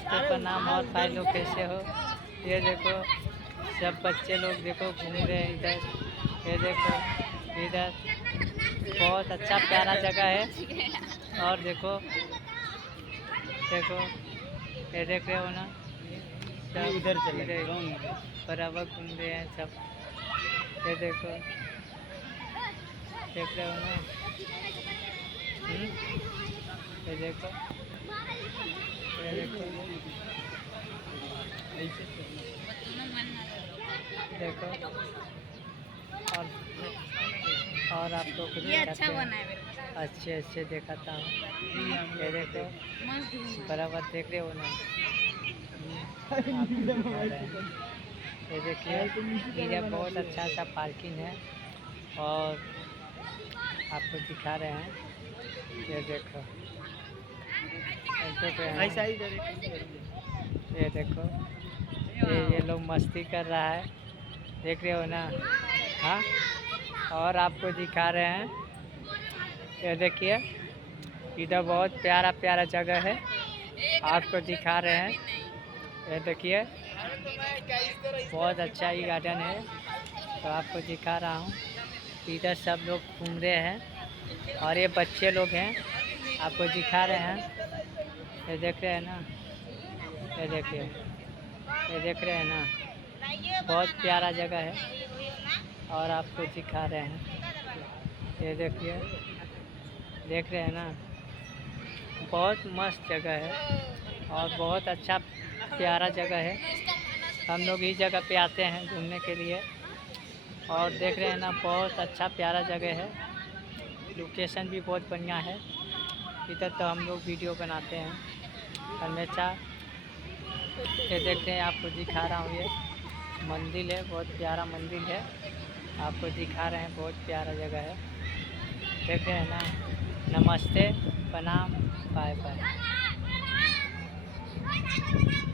नमस्ते प्रणाम और भाई लोग कैसे हो। ये देखो सब बच्चे लोग देखो घूम रहे हैं इधर। ये देखो इधर बहुत अच्छा प्यारा जगह है। और देखो देखो ये देख रहे हो ना, सब उधर चले बराबर घूम रहे हैं सब। ये देखो देख रहे हो ना। ये देखो ये देखो देखो और आप लोग को अच्छा बना है मेरे को। अच्छे अच्छे दिखाता हूँ। ये देखो बराबर देख रहे हो ना। ये देखिए ये बहुत अच्छा सा पार्किंग है और आपको दिखा रहे हैं। ये देखो ऐसा ही ये देखो ये लोग मस्ती कर रहा है, देख रहे हो ना। हाँ, और आपको दिखा रहे हैं। ये देखिए इधर बहुत प्यारा प्यारा जगह है, आपको दिखा रहे हैं। ये देखिए बहुत अच्छा ही गार्डन है, तो आपको दिखा रहा हूँ। इधर सब लोग घूम रहे हैं और ये बच्चे लोग हैं, आपको दिखा रहे हैं। ये देख रहे हैं ना, ये देखिए ये देख रहे हैं ना, बहुत प्यारा जगह है और आपको दिखा रहे हैं। ये देखिए देख रहे हैं ना, बहुत मस्त जगह है और बहुत अच्छा प्यारा जगह है। हम लोग इस जगह पे आते हैं घूमने के लिए और देख रहे हैं ना, बहुत अच्छा प्यारा जगह है। लोकेशन भी बहुत बढ़िया है। इधर तो हम लोग वीडियो बनाते हैं हमेशा। ये देख रहे हैं, आपको दिखा रहा हूँ। ये मंदिर है, बहुत प्यारा मंदिर है, आपको दिखा रहे हैं। बहुत प्यारा जगह है, देख रहे हैं ना। नमस्ते प्रणाम बाय बाय।